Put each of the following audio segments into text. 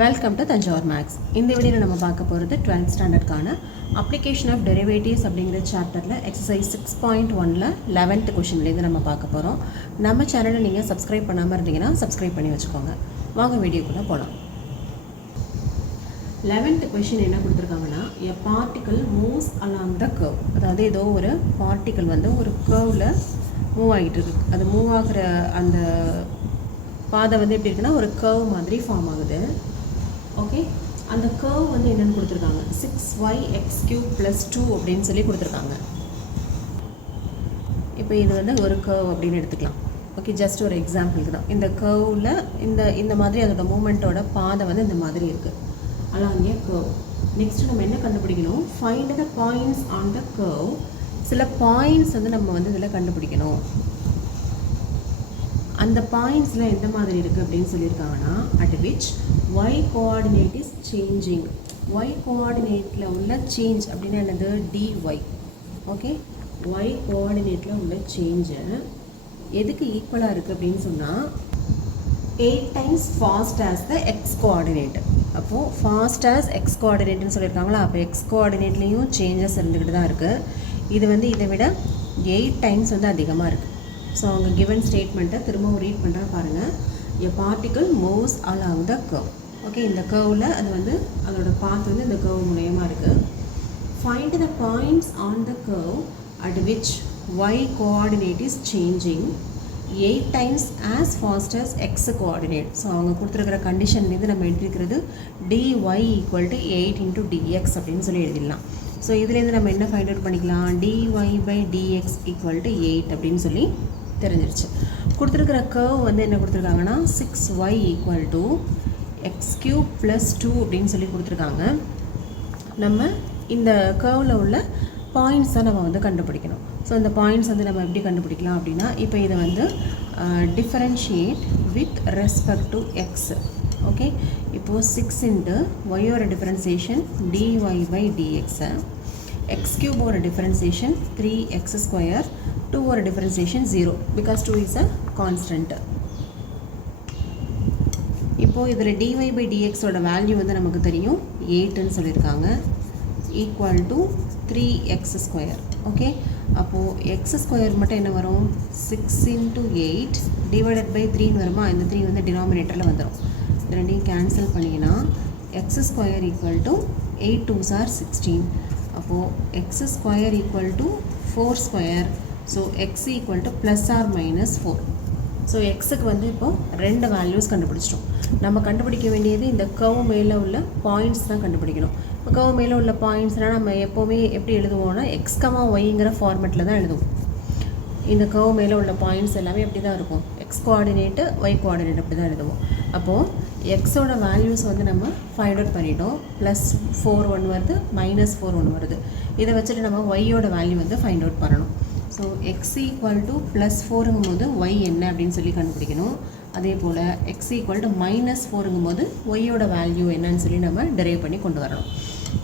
Welcome to Thanjavur maths. இந்த வீடியோவில் நம்ம பார்க்க போகிறது 12th ஸ்டாண்டர்ட்கான அப்ளிகேஷன் ஆஃப் டெரிவேட்டிவ்ஸ் அப்படிங்கிற சாப்டரில் எக்ஸசைஸ் 6.1ல் 11th கொஷின்லேருந்து நம்ம பார்க்க போகிறோம். நம்ம சேனலை நீங்கள் சப்ஸ்கிரைப் பண்ணாமல் இருந்தீங்கன்னா சப்ஸ்கிரைப் பண்ணி வச்சுக்கோங்க. வாங்க வீடியோக்குள்ளே போகலாம். 11th கொஷின் என்ன கொடுத்துருக்காங்கன்னா, எ particle moves along the curve. அதாவது ஏதோ ஒரு பார்ட்டிக்கல் வந்து ஒரு கர்வில் மூவ் ஆகிட்டு இருக்கு. அது மூவ் ஆகிற அந்த பாதை வந்து எப்படி இருக்குன்னா ஒரு கர்வ் மாதிரி ஃபார்ம் ஆகுது. ஓகே, அந்த கர்வ் வந்து என்னென்னு கொடுத்துருக்காங்க, 6yx³ + 2 அப்படின்னு சொல்லி கொடுத்துருக்காங்க. இப்போ இது வந்து ஒரு கர்வ் அப்படின்னு எடுத்துக்கலாம். ஓகே, ஜஸ்ட் ஒரு எக்ஸாம்பிளுக்கு தான். இந்த கர்வில் இந்த மாதிரி அதோட மூமெண்ட்டோட பாதை வந்து இந்த மாதிரி இருக்குது, அலாங் எ கர்வ். நெக்ஸ்ட் நம்ம என்ன கண்டுபிடிக்கணும், find the points on the curve. சில பாயிண்ட்ஸ் வந்து நம்ம வந்து இதில் கண்டுபிடிக்கணும். அந்த பாயிண்ட்ஸ்லாம் எந்த மாதிரி இருக்குது அப்படின்னு சொல்லியிருக்காங்கன்னா, at which y coordinate is changing. y கோஆர்டினேட்டில் உள்ள சேஞ்ச் அப்படின்னா என்னது, dy. ஓகே, y கோஆர்டினேட்டில் உள்ள சேஞ்சு எதுக்கு ஈக்குவலாக இருக்குது அப்படின்னு சொன்னால் 8 times fast as the x coordinate. அப்போது ஃபாஸ்ட் ஆஸ் எக்ஸ் கோஆர்டினேட்னு சொல்லியிருக்காங்களா, அப்போ எக்ஸ் கோஆர்டினேட்லேயும் சேஞ்சஸ் இருந்துக்கிட்டு தான் இருக்குது. இது வந்து இதை விட 8 times வந்து அதிகமாக இருக்குது. ஸோ அவங்க கிவன் ஸ்டேட்மெண்ட்டை திரும்பவும் ரீட் பண்ணுறேன் பாருங்கள். எ particle moves along the curve. Okay, இந்த கர்வில் அது வந்து அதோட பாத் வந்து இந்த கர்வ் மூலயமா இருக்குது. Find the points on the curve at which y coordinate is changing 8 times as fast as x coordinate. So அவங்க கொடுத்துருக்கிற கண்டிஷன்லேருந்து நம்ம எழுதிக்கிறது dy = 8 × dx அப்படின்னு சொல்லி எழுதிடலாம். ஸோ இதுலேருந்து நம்ம என்ன ஃபைண்ட் அவுட் பண்ணிக்கலாம், dy/dx = 8 அப்படின்னு சொல்லி தெரிஞ்சிருச்சு. கொடுத்துருக்கிற கர்வ் வந்து என்ன கொடுத்துருக்காங்கன்னா 6y = x³ + 2 அப்படின்னு சொல்லி கொடுத்துருக்காங்க. நம்ம இந்த கர்வில் உள்ள பாயிண்ட்ஸ் தான் நம்ம வந்து கண்டுபிடிக்கணும். ஸோ இந்த பாயிண்ட்ஸ் வந்து நம்ம எப்படி கண்டுபிடிக்கலாம் அப்படின்னா, இப்போ இதை வந்து differentiate with respect to X. Okay, இப்போது 6 × y ஒரு டிஃபரன்சியேஷன் dy/dx, x³ ஒரு டிஃபரன்சியேஷன் 3x², 2 ஒரு differentiation 0 because 2 is a constant. இப்போது இதில் dy/dx ஓட வேல்யூ வந்து நமக்கு தெரியும் 8ன்னு சொல்லியிருக்காங்க, ஈக்குவல் டு 3x². ஓகே, அப்போது x² மட்டும் என்ன வரும், 6 × 8 /3 வருமா, இந்த 3 வந்து டினாமினேட்டரில் வந்துடும். இது ரெண்டையும் கேன்சல் பண்ணிங்கன்னா x² = 8 2s are 16. அப்போது x² = 4². So x = +or -4. So எக்ஸுக்கு வந்து இப்போது 2 வேல்யூஸ் கண்டுபிடிச்சிட்டோம். நம்ம கண்டுபிடிக்க வேண்டியது இந்த கர்வ் மேலே உள்ள பாயிண்ட்ஸ் தான் கண்டுபிடிக்கணும். இப்போ கர்வ் மேலே உள்ள பாயிண்ட்ஸ்னால் நம்ம எப்போவுமே எப்படி எழுதுவோம்னா x, yங்கிற ஃபார்மெட்டில் தான் எழுதுவோம். இந்த கர்வ் மேலே உள்ள பாயிண்ட்ஸ் எல்லாமே அப்படி தான் இருக்கும், எக்ஸ் கோஆர்டினேட்டு y கோஆர்டினேட் அப்படி தான் எழுதுவோம். அப்போது எக்ஸோட வேல்யூஸ் வந்து நம்ம ஃபைண்ட் அவுட் பண்ணிட்டோம். +4 ஒன்று வருது, -4 ஒன்று வருது. இதை வச்சுட்டு நம்ம ஒய்யோட வேல்யூ வந்து ஃபைண்ட் அவுட் பண்ணணும். ஸோ x = +4ங்கும் போது y என்ன அப்படின்னு சொல்லி கண்டுபிடிக்கணும். அதே போல் x = -4ங்கும் போது ஒய்யோட வேல்யூ என்னன்னு சொல்லி நம்ம டெரைவ் பண்ணி கொண்டு வரணும்.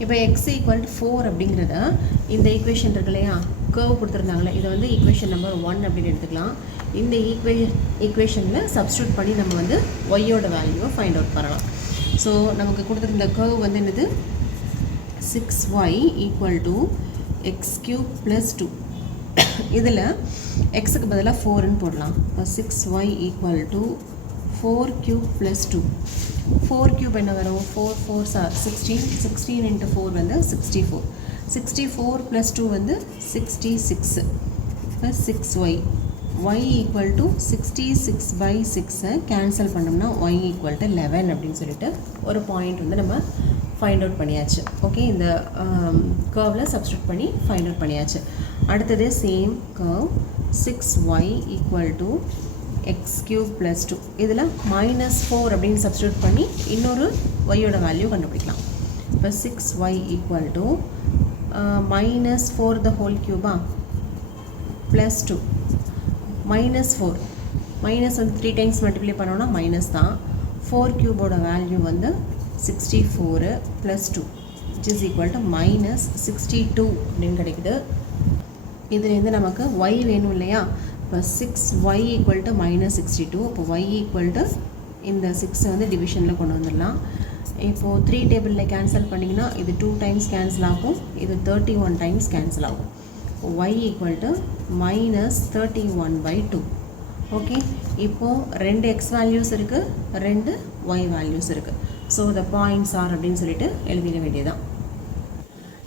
இப்போ x = 4 அப்படிங்கிறத இந்த ஈக்குவேஷன் இருக்கு இல்லையா, கர்வ் கொடுத்துருந்தாங்களே, இதை வந்து ஈக்குவேஷன் நம்பர் 1 அப்படின்னு எடுத்துக்கலாம். இந்த ஈக்குவேஷனில் சப்ஸ்டியூட் பண்ணி நம்ம வந்து ஒய்யோட வேல்யூவை ஃபைண்ட் அவுட் பண்ணலாம். ஸோ நமக்கு கொடுத்துருந்த கர்வ் வந்து என்னது, 6y = x³ + 2. இதில் எக்ஸுக்கு பதிலாக 4ன்னு போடலாம். இப்போ 6y = 4³ + 2. 4³ என்ன வரும், 4 4s are 16. 16 × 4 வந்து 64. 64 + 2 வந்து 66 + 6y. y = 66/6 கேன்சல் பண்ணோம்னா y = 11 அப்படின்னு சொல்லிட்டு ஒரு பாயிண்ட் வந்து நம்ம ஃபைண்ட் அவுட் பண்ணியாச்சு. ஓகே, இந்த கர்வில் சப்ஸ்டியூட் பண்ணி ஃபைண்ட் அவுட் பண்ணியாச்சு. அடுத்தது சேம் கர்வ் 6y = x³ + 2. இதில் -4 அப்படின்னு சப்ஸ்டியூட் பண்ணி இன்னொரு ஒய்யோட வேல்யூ கண்டுபிடிக்கலாம். இப்போ 6y = -4 the whole cube + 2 -4 minus வந்து 3 times மல்டிப்ளை பண்ணோன்னா மைனஸ் தான். 4³ வேல்யூ வந்து 64 + 2 which is equal to -62 அப்படின்னு கிடைக்குது. இதுலேருந்து நமக்கு y வேணும் இல்லையா, இப்போ 6y = -62. அப்போ y = இந்த 6 வந்து டிவிஷனில் கொண்டு வந்துடலாம். இப்போது 3 டேபிளில் கேன்சல் பண்ணிங்கன்னா இது 2 டைம்ஸ் கேன்சல் ஆகும், இது 31 டைம்ஸ் கேன்சல் ஆகும். y equal to -31/2. ஓகே, இப்போது 2 x வேல்யூஸ் இருக்குது, 2 y வேல்யூஸ் இருக்குது. ஸோ த பாயிண்ட்ஸ் ஆர் அப்படின்னு சொல்லிட்டு எழுதிட வேண்டியதான்.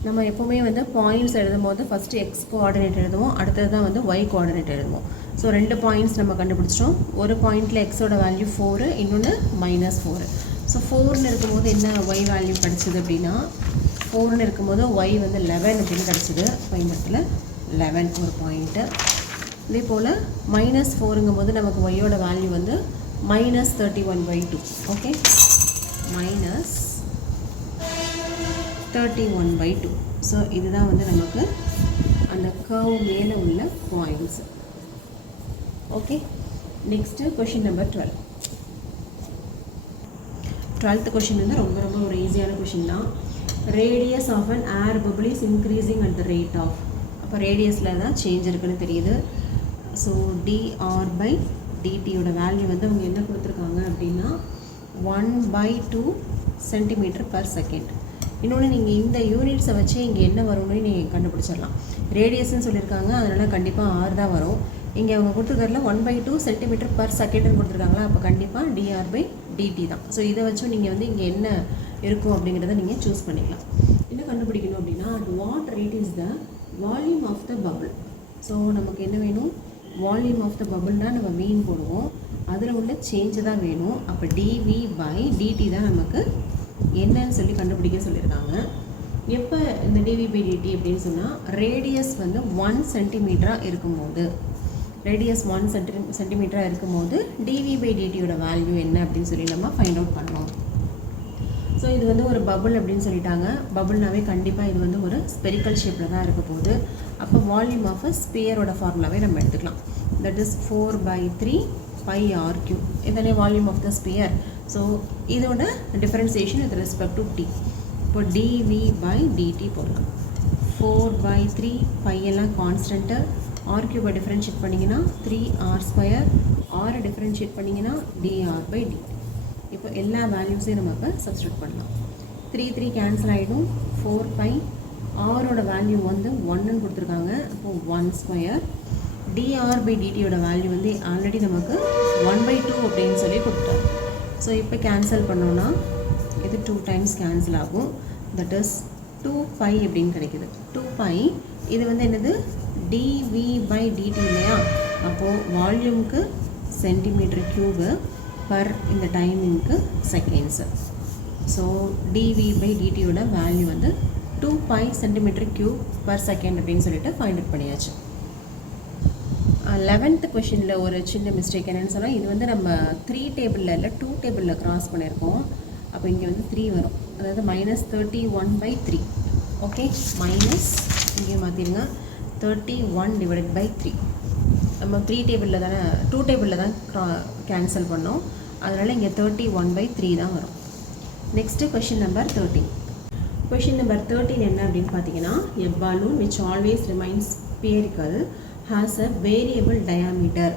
நம்ம எப்போவுமே வந்து பாயிண்ட்ஸ் எழுதும் போது ஃபஸ்ட்டு எக்ஸ் கோஆர்டினேட் எழுதுவோம், அடுத்தது தான் வந்து ஒய் கோஆர்டினேட் எழுதுவோம். ஸோ 2 பாயிண்ட்ஸ் நம்ம கண்டுபிடிச்சிட்டோம். ஒரு பாயிண்டில் எக்ஸோட வேல்யூ 4, இன்னொன்று -4. ஸோ 4ன்னு இருக்கும்போது என்ன ஒய் வேல்யூ கிடச்சிது அப்படின்னா, 4ன்னு இருக்கும்போது ஒய் வந்து 11 அப்படின்னு கிடச்சிது. இப்போ இந்த இடத்துல 11 ஒரு பாயிண்ட்டு. இதே போல் -4ங்கும் போது நமக்கு ஒய்யோட வேல்யூ வந்து -31/2. ஓகே, -31/2. ஸோ இதுதான் வந்து நமக்கு அந்த கர்வ் மேலே உள்ள points. Okay, next question number 12. 12th question வந்து ரொம்ப ரொம்ப ஒரு ஈஸியான கொஷின் தான். Radius of an air bubble is increasing at the rate of. அப்போ ரேடியஸில் தான் சேஞ்ச் இருக்குன்னு தெரியுது. ஸோ dr/dtயோட வேல்யூ வந்து அவங்க என்ன கொடுத்துருக்காங்க அப்படின்னா 1/2 cm/s. இன்னொன்று நீங்கள் இந்த யூனிட்ஸை வச்சு இங்கே என்ன வரும்னு நீங்கள் கண்டுபிடிச்சிடலாம். ரேடியஸ்ன்னு சொல்லியிருக்காங்க, அதனால் கண்டிப்பாக r தான் வரும். இங்கே அவங்க கொடுத்துருக்கறதுல 1/2 cm/s கொடுத்துருக்காங்களா, அப்போ கண்டிப்பாக dr/dt தான். ஸோ இதை வச்சும் நீங்கள் வந்து இங்கே என்ன இருக்கும் அப்படிங்கிறத நீங்கள் சூஸ் பண்ணிக்கலாம். என்ன கண்டுபிடிக்கணும் அப்படின்னா, at what rate is the volume of the bubble. So நமக்கு என்ன வேணும், வால்யூம் ஆஃப் த பபுள்னால் நம்ம மீன் போடுவோம், அதில் உள்ள சேஞ்சு தான் வேணும். அப்போ dv/dt தான் நமக்கு என்னன்னு சொல்லி கண்டுபிடிக்க சொல்லியிருக்காங்க. எப்போ இந்த dv/dt அப்படின்னு சொன்னால், ரேடியஸ் வந்து 1 சென்டிமீட்டராக இருக்கும்போது, ரேடியஸ் 1 சென்டிமீட்டராக இருக்கும்போது dv/dtயோட வேல்யூ என்ன அப்படின்னு சொல்லி நம்ம ஃபைண்ட் அவுட் பண்ணோம். ஸோ இது வந்து ஒரு பபுள் அப்படின்னு சொல்லிட்டாங்க. பபுள்னாவே கண்டிப்பாக இது வந்து ஒரு ஸ்பெரிக்கல் ஷேப்பில் தான் இருக்க போகுது. அப்போ வால்யூம் ஆஃப் அ ஸ்பியரோட ஃபார்முலாவே நம்ம எடுத்துக்கலாம். That is 4/3 πr3. இதனே volume of the sphere. So இதோட differentiation with respect to t. இப்போ dv/dt போடலாம். 4/3 π எல்லாம் கான்ஸ்டன்ட்டு, r3 டிஃபரன்ஷியேட் பண்ணிங்கன்னா 3r², r டிஃபரன்ஷியேட் பண்ணிங்கன்னா dr/dt. இப்போ எல்லா வேல்யூஸையும் நம்ம இப்போ சப்ஸ்டியூட் பண்ணலாம். 3 கேன்சல் ஆகிடும், 4π, ஆரோட வேல்யூ வந்து 1ன்னு கொடுத்துருக்காங்க, அப்போது 1². dr/dtயோட வேல்யூ வந்து ஆல்ரெடி நமக்கு 1/2 அப்படின்னு சொல்லி கொடுத்துட்டாங்க. ஸோ இப்போ கேன்சல் பண்ணோன்னா இது 2 டைம்ஸ் கேன்சல் ஆகும். தட் இஸ் 2π அப்படின்னு கிடைக்குது. 2π இது வந்து என்னது, dv/dt இல்லையா, அப்போது வால்யூமுக்கு cm3 பர் இந்த டைமிங்க்கு செகண்ட்ஸு. ஸோ dv/dtயோட வேல்யூ வந்து 2π cm3/s அப்படின்னு சொல்லிட்டு ஃபைண்ட் அவுட் பண்ணியாச்சு. 11th கொஷினில் ஒரு சின்ன மிஸ்டேக் என்னென்னு சொன்னால், இது வந்து நம்ம 3 டேபிளில் இல்லை 2 டேபிளில் க்ராஸ் பண்ணியிருக்கோம். அப்போ இங்கே வந்து 3 வரும், அதாவது -31/3. ஓகே, மைனஸ் இங்கே மாற்றிடுங்க, 31/3. நம்ம 3 டேபிளில் தானே 2 டேபிளில் தான் கேன்சல் பண்ணோம், அதனால் இங்கே 31/3 தான் வரும். Next question number 13. Question number 13 என்ன அப்படின்னு பார்த்தீங்கன்னா, a balloon which always remains spherical has a variable diameter.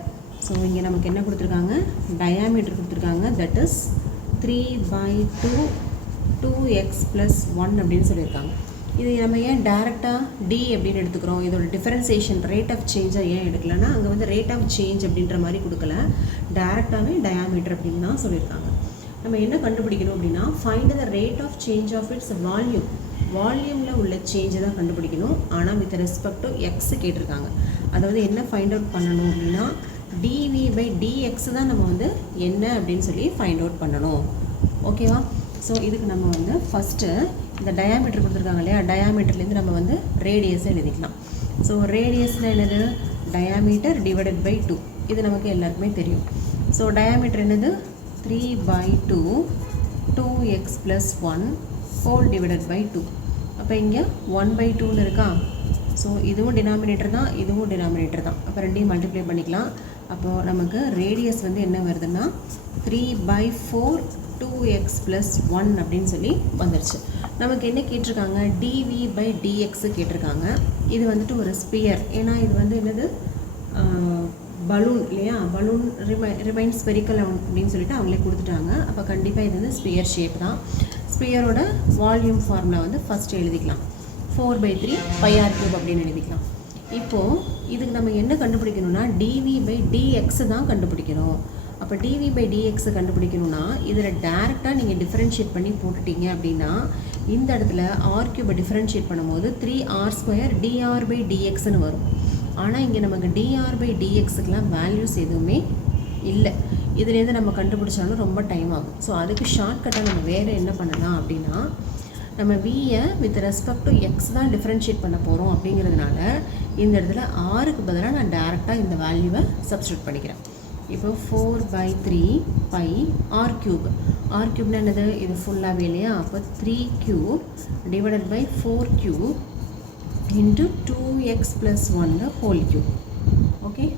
So இங்கே நமக்கு என்ன கொடுத்துருக்காங்க, diameter கொடுத்துருக்காங்க, that is 3/2 2x + 1 அப்படின்னு சொல்லியிருக்காங்க. இது நம்ம ஏன் டேரெக்டாக d அப்படின்னு எடுத்துக்கிறோம், இதோட டிஃபரன்சியேஷன் ரேட் ஆஃப் சேஞ்சாக ஏன் எடுக்கலன்னா, அங்கே வந்து ரேட் ஆஃப் சேஞ்ச் அப்படின்ற மாதிரி கொடுக்கல, டேரெக்டாகவே டயாமீட்டர் அப்படின்னு தான் சொல்லியிருக்காங்க. நம்ம என்ன கண்டுபிடிக்கணும் அப்படின்னா, find the rate of change of its volume. வால்யூமில் உள்ள சேஞ்சை தான் கண்டுபிடிக்கணும், ஆனால் வித் ரெஸ்பெக்ட் டு எக்ஸ் கேட்டிருக்காங்க. அதாவது என்ன ஃபைண்ட் அவுட் பண்ணணும் அப்படின்னா, dv/dx தான் நம்ம வந்து என்ன அப்படின்னு சொல்லி ஃபைண்ட் அவுட் பண்ணணும். ஓகேவா? ஸோ இதுக்கு நம்ம வந்து ஃபஸ்ட்டு இந்த டயாமீட்டர் கொடுத்துருக்காங்க இல்லையா, டயாமீட்டர்லேருந்து நம்ம வந்து ரேடியஸை எழுதிக்கலாம். ஸோ ரேடியஸ்னால் என்னது, டயாமீட்டர் /2. இது நமக்கு எல்லாருக்குமே தெரியும். ஸோ டயாமீட்டர் என்னது, 3/2 2x + 1 /2. அப்போ இங்கே 1/2ன்னு இருக்கா. ஸோ இதுவும் டினாமினேட்டர் தான், இதுவும் டினாமினேட்டர் தான். அப்போ ரெண்டையும் மல்டிப்ளை பண்ணிக்கலாம். அப்போது நமக்கு ரேடியஸ் வந்து என்ன வருதுன்னா 3/4 2x + 1 அப்படின்னு சொல்லி வந்துருச்சு. நமக்கு என்ன கேட்டிருக்காங்க, dv/dx கேட்டிருக்காங்க. இது வந்துட்டு ஒரு ஸ்பியர், ஏன்னா இது வந்து என்னது பலூன் இல்லையா, பலூன் ரிமைன் ஸ்பெரிக்கல் அப்படின்னு சொல்லிட்டு அவங்களே கொடுத்துட்டாங்க. அப்போ கண்டிப்பாக இது வந்து ஸ்பியர் ஷேப் தான். ஸ்பியரோட வால்யூம் ஃபார்முலா வந்து ஃபஸ்ட்டு எழுதிக்கலாம். 4/3 πr³ அப்படின்னு எழுதிக்கலாம். இப்போது இதுக்கு நம்ம என்ன கண்டுபிடிக்கணும்னா dv/dx தான் கண்டுபிடிக்கணும். அப்போ dv/dx கண்டுபிடிக்கணும்னா இதில் டேரெக்டாக நீங்கள் டிஃப்ரென்ஷியேட் பண்ணி போட்டுட்டீங்க அப்படின்னா இந்த இடத்துல r³ டிஃப்ரென்ஷியேட் பண்ணும்போது 3r² dr/dxன்னு வரும். ஆனால் இங்கே நமக்கு dr/dxக்குலாம் வேல்யூஸ் எதுவுமே இல்லை. இதுலேருந்து நம்ம கண்டுபிடிச்சாலும் ரொம்ப டைம் ஆகும். ஸோ அதுக்கு ஷார்ட்கட்டாக நம்ம வேறு என்ன பண்ணலாம் அப்படின்னா நம்ம vயை வித் ரெஸ்பெக்ட் டு x தான் டிஃப்ரென்ஷியேட் பண்ண போகிறோம். அப்படிங்கிறதுனால இந்த இடத்துல rக்கு பதிலாக நான் டேரெக்டாக இந்த வேல்யூவை சப்ஸ்டியூட் பண்ணிக்கிறேன். இப்போ 4/3 π r³ என்னது, இது ஃபுல்லாகவே இல்லையா? அப்போ 3³ / 4³ into 2x + 1 ஓகே.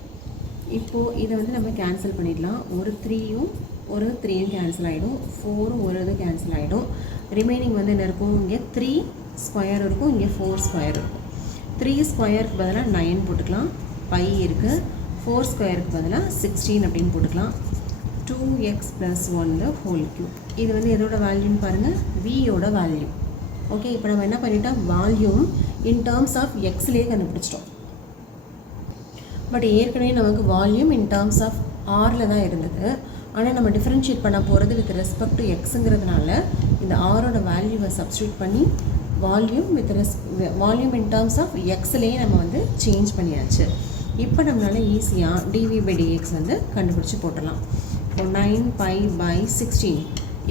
இப்போது இதை வந்து நம்ம கேன்சல் பண்ணிடலாம். ஒரு 3யும் ஒரு 3யும் கேன்சல் ஆகிடும், 4ம் ஒரு இது கேன்சல் ஆகிடும். ரிமைனிங் வந்து என்ன இருக்கும், இங்கே 3² இருக்கும், இங்கே 4² இருக்கும். 3² பதிலாக 9 போட்டுக்கலாம், பை இருக்குது. 4² பதிலாக 16 அப்படின்னு போட்டுக்கலாம். 2x + 1 இது வந்து எதோட வேல்யூன்னு பாருங்கள், vயோட வேல்யூ. ஓகே, இப்போ நம்ம என்ன பண்ணிட்டோம், வால்யூம் இன் டேர்ம்ஸ் ஆஃப் எக்ஸ்லேயே கண்டுபிடிச்சிட்டோம். பட் ஏற்கனவே நமக்கு வால்யூம் இன் டேர்ம்ஸ் ஆஃப் ஆரில் தான் இருந்தது. ஆனால் நம்ம டிஃப்ரென்ஷியேட் பண்ண போகிறது வித் ரெஸ்பெக்ட் டு எக்ஸுங்கிறதுனால இந்த ஆரோட வேல்யூவை சப்ஸ்டியூட் பண்ணி வால்யூம் இன் டேர்ம்ஸ் ஆஃப் எக்ஸ்லேயே நம்ம வந்து சேஞ்ச் பண்ணியாச்சு. இப்போ நம்மளால் ஈஸியாக dv/dx வந்து கண்டுபிடிச்சி போட்டுடலாம். இப்போ 9π/16.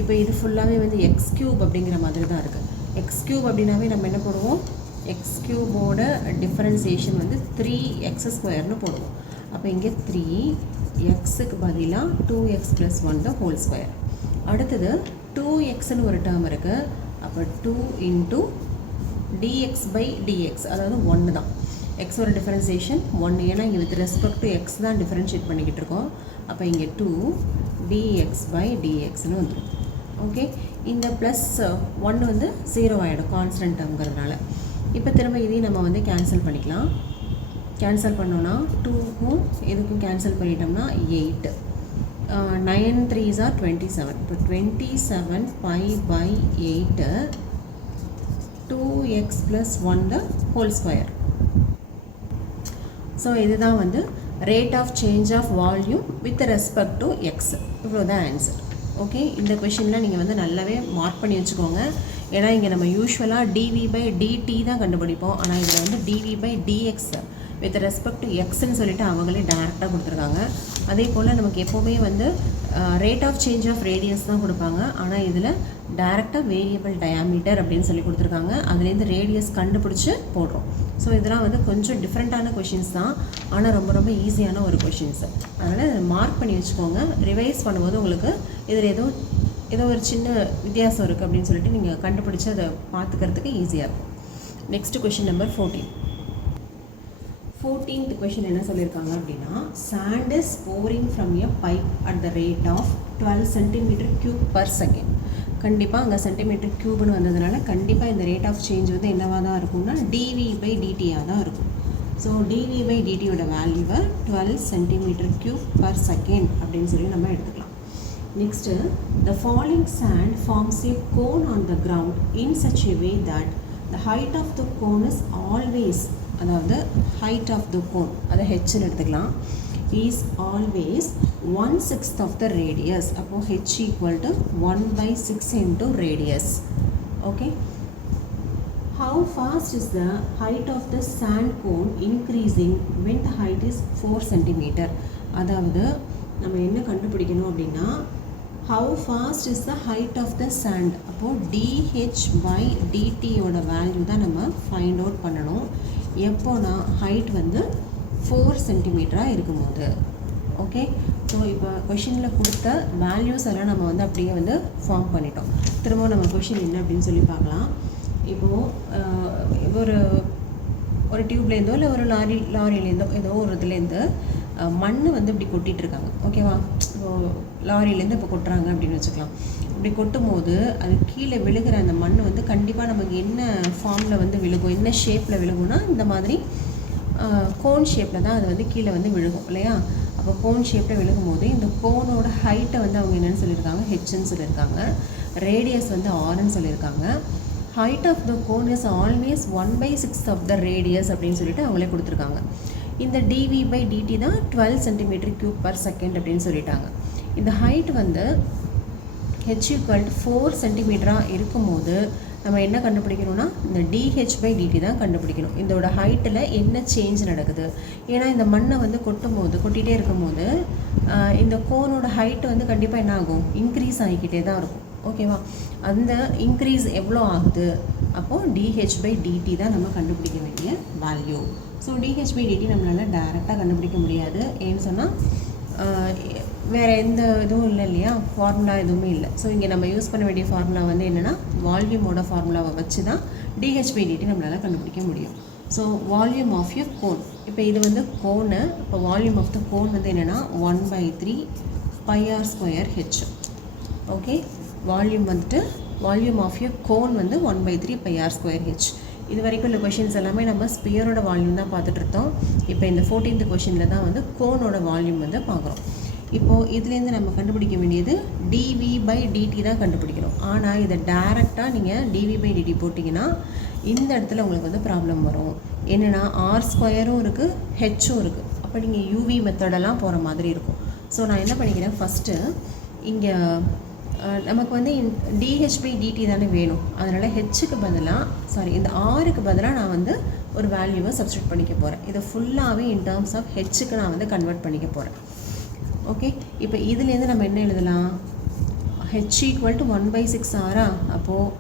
இப்போ இது ஃபுல்லாகவே வந்து x³ அப்படிங்கிற மாதிரி தான் இருக்குது. x³ அப்படின்னாவே நம்ம என்ன போடுவோம், x³ டிஃபரன்சியேஷன் வந்து 3x² போடுவோம். அப்போ இங்கே 3xக்கு பதிலாக 2x + 1 அடுத்தது 2xன்னு ஒரு டேர்ம் இருக்குது. அப்போ 2 × dx/dx, அதாவது 1 தான். எக்ஸோட டிஃபரன்சியேஷன் 1, ஏன்னா இங்கே வித் ரெஸ்பெக்ட் டு எக்ஸ் தான் டிஃபரன்ஷியேட் பண்ணிக்கிட்டு இருக்கோம். அப்போ இங்கே 2 dx/dxன்னு வந்துடும். ஓகே, இந்த ப்ளஸ் 1 வந்து 0 ஆகிடும் கான்ஸ்டன்ட் டேர்ம்ங்கிறதுனால. இப்போ திரும்ப இதையும் நம்ம வந்து கேன்சல் பண்ணிக்கலாம். கேன்சல் பண்ணோன்னா 2க்கும் இதுக்கும் கேன்சல் பண்ணிட்டோம்னா 8. 9 3s are 27. இப்போ 27π/8 2x + 1 ஸோ இதுதான் வந்து rate of change of volume with respect to x. இவ்வளோ தான் ஆன்சர். ஓகே, இந்த கொஷினில் நீங்கள் வந்து நல்லாவே மார்க் பண்ணி வச்சுக்கோங்க. ஏன்னா இங்கே நம்ம யூஸ்வலாக dv/dt தான் கண்டுபிடிப்போம். ஆனால் இதில் வந்து dv/dx வித் ரெஸ்பெக்ட் டு எக்ஸ்ன்னு சொல்லிட்டு அவங்களே டேரெக்டாக கொடுத்துருக்காங்க. அதே போல் நமக்கு எப்போவுமே வந்து rate of change of radius தான் கொடுப்பாங்க. ஆனால் இதில் டேரெக்டாக வேரியபிள் டயாமீட்டர் அப்படின்னு சொல்லி கொடுத்துருக்காங்க. அதுலேருந்து ரேடியஸ் கண்டுபிடிச்சி போடுறோம். ஸோ இதெல்லாம் வந்து கொஞ்சம் டிஃப்ரெண்ட்டான கொஷின்ஸ் தான், ஆனால் ரொம்ப ரொம்ப ஈஸியான ஒரு கொஷின்ஸு. அதனால் மார்க் பண்ணி வச்சுக்கோங்க. ரிவைஸ் பண்ணும்போது உங்களுக்கு இதில் ஏதோ ஒரு சின்ன வித்தியாசம் இருக்குது அப்படின்னு சொல்லிட்டு நீங்கள் கண்டுபிடிச்சி அதை பார்த்துக்கிறதுக்கு ஈஸியாக இருக்கும். Next question number 14th question என்ன சொல்லியிருக்காங்க அப்படின்னா, sand is pouring from a pipe at the rate of 12 cm3/s. கண்டிப்பாக அங்கே சென்டிமீட்டர் க்யூப்னு வந்ததுனால கண்டிப்பாக இந்த ரேட் ஆஃப் சேஞ்ச் வந்து என்னவாக தான் இருக்கும்னா dv/dtயாக தான் இருக்கும். ஸோ dv/dtயோட வேல்யூவை 12 cm3/s அப்படின்னு சொல்லி நம்ம எடுத்துக்கலாம். Next, the falling sand forms a cone on the ground in such a way that the height of the cone is always, அதாவது height of the cone அதை hன்னு எடுத்துக்கலாம், is always 1/6 of the radius. அப்போ h = 1/6 into radius. Okay, how fast is the height of the sand cone increasing when the height is 4 cm? அதாவது நம்ம என்ன கண்டுபிடிக்கணும் அப்படின்னா how fast is the height of the sand. அப்போது dh/dt யோட value தான் நம்ம ஃபைண்ட் அவுட் பண்ணணும். எப்போனா ஹைட் வந்து 4 சென்டிமீட்டராக இருக்கும்போது. ஓகே, ஸோ இப்போ கொஷினில் கொடுத்த வேல்யூஸ் எல்லாம் நம்ம வந்து அப்படியே வந்து ஃபார்ம் பண்ணிட்டோம். திரும்ப நம்ம கொஷின் என்ன அப்படின்னு சொல்லி பார்க்கலாம். இப்போது ஒரு டியூப்லேருந்தோ இல்லை ஒரு லாரியிலேருந்தோ ஏதோ ஒரு இதுலேருந்து மண் வந்து இப்படி கொட்டிகிட்டு இருக்காங்க. ஓகேவா, லாரியிலேருந்து இப்போ கொட்டுறாங்க அப்படின்னு வச்சுக்கலாம். இப்படி கொட்டும் போது அது கீழே விழுகிற அந்த மண் வந்து கண்டிப்பாக நமக்கு என்ன ஃபார்மில் வந்து விழுகும், என்ன ஷேப்பில் விழுகும்னா இந்த மாதிரி கோன் ஷேப்பில் தான் அது வந்து கீழே வந்து விழுகும் இல்லையா. அப்போ கோன் ஷேப்பில் விழுகும்போது இந்த கோனோட ஹைட்டை வந்து அவங்க என்னென்னு சொல்லியிருக்காங்க, ஹெச்ன்னு சொல்லியிருக்காங்க. ரேடியஸ் வந்து ஆர்ன்னு சொல்லியிருக்காங்க. Height of the cone is always 1/6 of the radius அப்படின்னு சொல்லிட்டு அவங்களே கொடுத்துருக்காங்க. இந்த dv/dt தான் 12 cm3/s அப்படின்னு சொல்லிட்டாங்க. இந்த ஹைட் வந்து h = 4 சென்டிமீட்டராக இருக்கும்போது நம்ம என்ன கண்டுபிடிக்கணும்னா இந்த dh/dt தான் கண்டுபிடிக்கணும். இதோட ஹைட்டில் என்ன சேஞ்ச் நடக்குது. ஏன்னா இந்த மண்ணை வந்து கொட்டிகிட்டே இருக்கும்போது இந்த கோனோட ஹைட்டு வந்து கண்டிப்பாக என்ன ஆகும், இன்க்ரீஸ் ஆகிக்கிட்டே தான் இருக்கும். ஓகேவா? அந்த இன்க்ரீஸ் எவ்வளோ ஆகுது, அப்போது dh/dt தான் நம்ம கண்டுபிடிக்க வேண்டிய வேல்யூ. ஸோ dh/dt நம்மளால் டைரெக்டாக கண்டுபிடிக்க முடியாது. ஏன்னு சொன்னால் வேறு எந்த இதுவும் இல்லை இல்லையா, ஃபார்முலா எதுவுமே இல்லை. ஸோ இங்கே நம்ம யூஸ் பண்ண வேண்டிய ஃபார்முலா வந்து என்னென்னா வால்யூமோட ஃபார்முலாவை வச்சு தான் dh/dt நம்மளால் கண்டுபிடிக்க முடியும். So volume of a cone, இப்போ இது வந்து கோனு. இப்போ வால்யூம் ஆஃப் த கோன் வந்து என்னென்னா 1/3 πr²h. Okay, volume of a cone வந்து 1/3 πr²h. இது வரைக்கும் உள்ள கொஷின்ஸ் எல்லாமே நம்ம ஸ்பியரோட வால்யூம் தான் பார்த்துட்டு இருந்தோம். இப்போ இந்த 14th கொஷினில் தான் வந்து கோனோட வால்யூம் வந்து பார்க்குறோம். இப்போது இதுலேருந்து நம்ம கண்டுபிடிக்க வேண்டியது dv/dt தான் கண்டுபிடிக்கணும். ஆனால் இதை டைரெக்டாக நீங்கள் dv/dt போட்டிங்கன்னா இந்த இடத்துல உங்களுக்கு வந்து ப்ராப்ளம் வரும். என்னென்னா r² இருக்குது, ஹெச்சும் இருக்குது. அப்போ நீங்கள் யூவி மெத்தடெல்லாம் போகிற மாதிரி இருக்கும். ஸோ நான் என்ன பண்ணிக்கிறேன், ஃபஸ்ட்டு இங்கே நமக்கு வந்து dh/dt தானே வேணும். அதனால் ஹெச்சுக்கு பதிலாக இந்த ஆருக்கு பதிலாக நான் வந்து ஒரு வேல்யூவை சப்ஸ்டியூட் பண்ணிக்க போகிறேன். இதை ஃபுல்லாகவே இன் டேர்ம்ஸ் ஆஃப் ஹெச்சுக்கு நான் வந்து கன்வெர்ட் பண்ணிக்க போகிறேன். ஓகே, இப்போ இதுலேருந்து நம்ம என்ன எழுதலாம், h = 1/6 ஆரா, அப்போது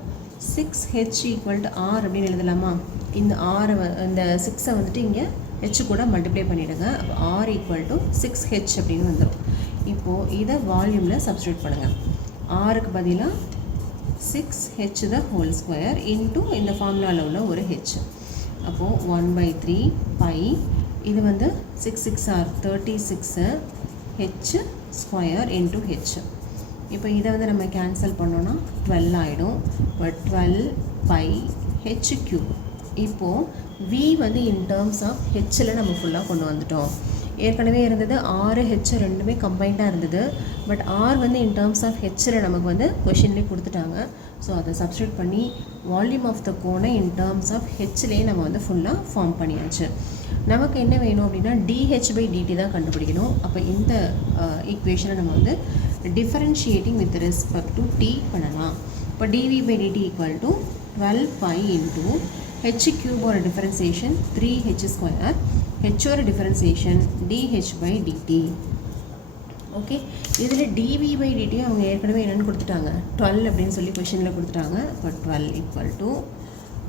6h = r அப்படின்னு எழுதலாமா. இந்த ஆரை இந்த 6ஐ வந்துட்டு இங்கே ஹெச் கூட மல்டிப்ளை பண்ணிவிடுங்க. அப்போ r = 6h அப்படின்னு வந்துடும். இப்போது இதை வால்யூமில் சப்ஸ்டியூட் பண்ணுங்கள். ஆருக்கு பதிலாக 6h² இன்ட்டு இந்த ஃபார்முலாவில் உள்ள ஒரு h. அப்போது 1/3 π, இது வந்து 6 6 r 36 h² இன்ட்டு h. இப்போ இதை வந்து நம்ம கேன்சல் பண்ணோன்னா 12 ஆகிடும். இப்போ 12 π h³. இப்போது v வந்து இன் டேர்ம்ஸ் ஆஃப் ஹெச்சில் நம்ம ஃபுல்லாக கொண்டு வந்துட்டோம். ஏற்கனவே இருந்தது r/h ரெண்டுமே கம்பைண்டாக இருந்தது. பட் r வந்து இன் டேர்ம்ஸ் ஆஃப் ஹெச்சில் நமக்கு வந்து கொஷின்லேயே கொடுத்துட்டாங்க. ஸோ அதை சப்ஸ்டியூட் பண்ணி வால்யூம் ஆஃப் த கோனை இன் டேர்ம்ஸ் ஆஃப் ஹெச்லேயே நம்ம வந்து ஃபுல்லாக ஃபார்ம் பண்ணியாச்சு. நமக்கு என்ன வேணும் அப்படின்னா dh/dt தான் கண்டுபிடிக்கணும். அப்போ இந்த ஈக்குவேஷனை நம்ம வந்து differentiating with respect to t பண்ணலாம். இப்போ dv/dt = 12 π இன்ட்டு h³ ஒரு differentiation 3h², ஹெச்சோட differentiation dh/dt. Okay, இதில் dv/dt அவங்க ஏற்கனவே என்னென்னு கொடுத்துட்டாங்க, 12 அப்படின்னு சொல்லி கொஷினில் கொடுத்துட்டாங்க. இப்போ 12 =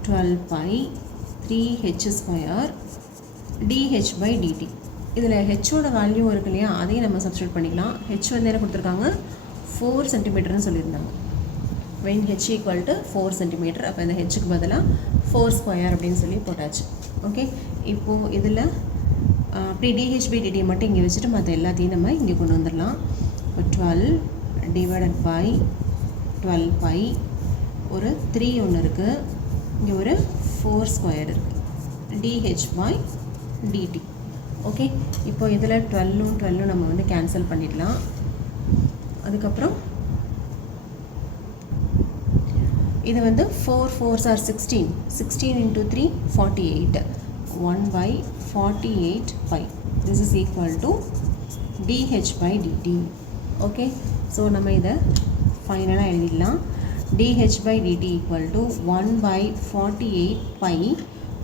12 π 3h² dh/dt. இதில் ஹெச்சோட வேல்யூ இருக்கு இல்லையா, அதையும் நம்ம சப்ஸ்டியூட் பண்ணிக்கலாம். ஹெச் வந்து என்ன கொடுத்துருக்காங்க, 4 சென்டிமீட்டர்னு சொல்லியிருந்தாங்க. When h = 4 centimetre. அப்போ இந்த ஹெச்சுக்கு பதிலாக 4² அப்படின்னு சொல்லி போட்டாச்சு. ஓகே, இப்போது இதில் அப்படி dh/dt மட்டும் இங்கே வச்சுட்டு மற்ற எல்லாத்தையும் நம்ம இங்கே கொண்டு வந்துடலாம். இப்போ 12 / 12 π, ஒரு 3 ஒன்று இருக்குது, இங்கே ஒரு 4² இருக்குது, dh/dt. ஓகே, இப்போ இதில் 12 நம்ம வந்து கேன்சல் பண்ணிடலாம். அதுக்கப்புறம் இது வந்து 4 4s are 16. 16 into 3 48. 1/48 π. This is equal to dh/dt. Okay, so நம்ம இதை ஃபைனலாக எழுதிடலாம். dh/dt = 1/48 π.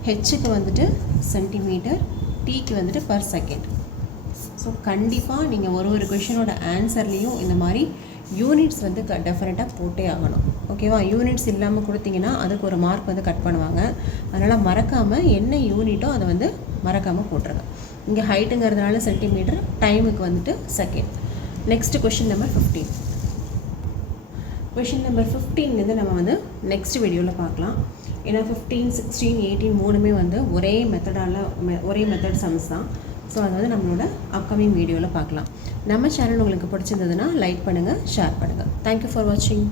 ஹெச்சுக்கு வந்துட்டு சென்டிமீட்டர், டீக்கு வந்துட்டு per second. ஸோ கண்டிப்பாக நீங்கள் ஒரு கொஷினோட ஆன்சர்லேயும் இந்த மாதிரி யூனிட்ஸ் வந்து டெஃபினட்டாக போட்டே ஆகணும். ஓகேவா? யூனிட்ஸ் இல்லாமல் கொடுத்தீங்கன்னா அதுக்கு ஒரு மார்க் வந்து கட் பண்ணுவாங்க. அதனால் மறக்காமல் என்ன யூனிட்டோ அதை வந்து மறக்காமல் போட்டுருங்க. இங்கே ஹைட்டுங்கிறதுனால சென்டிமீட்டர், டைமுக்கு வந்துட்டு second. Next question number 15. Question number 15 நம்ம வந்து நெக்ஸ்ட் வீடியோவில் பார்க்கலாம். ஏன்னா 15, 16, 18 மூணுமே வந்து ஒரே மெத்தட் சம்ஸ் தான். ஸோ அது வந்து நம்மளோட அப்கமிங் வீடியோவில் பார்க்கலாம். நம்ம சேனல் உங்களுக்கு பிடிச்சிருந்ததுன்னா லைக் பண்ணுங்கள், ஷேர் பண்ணுங்கள். தேங்க்யூ ஃபார் வாட்சிங்.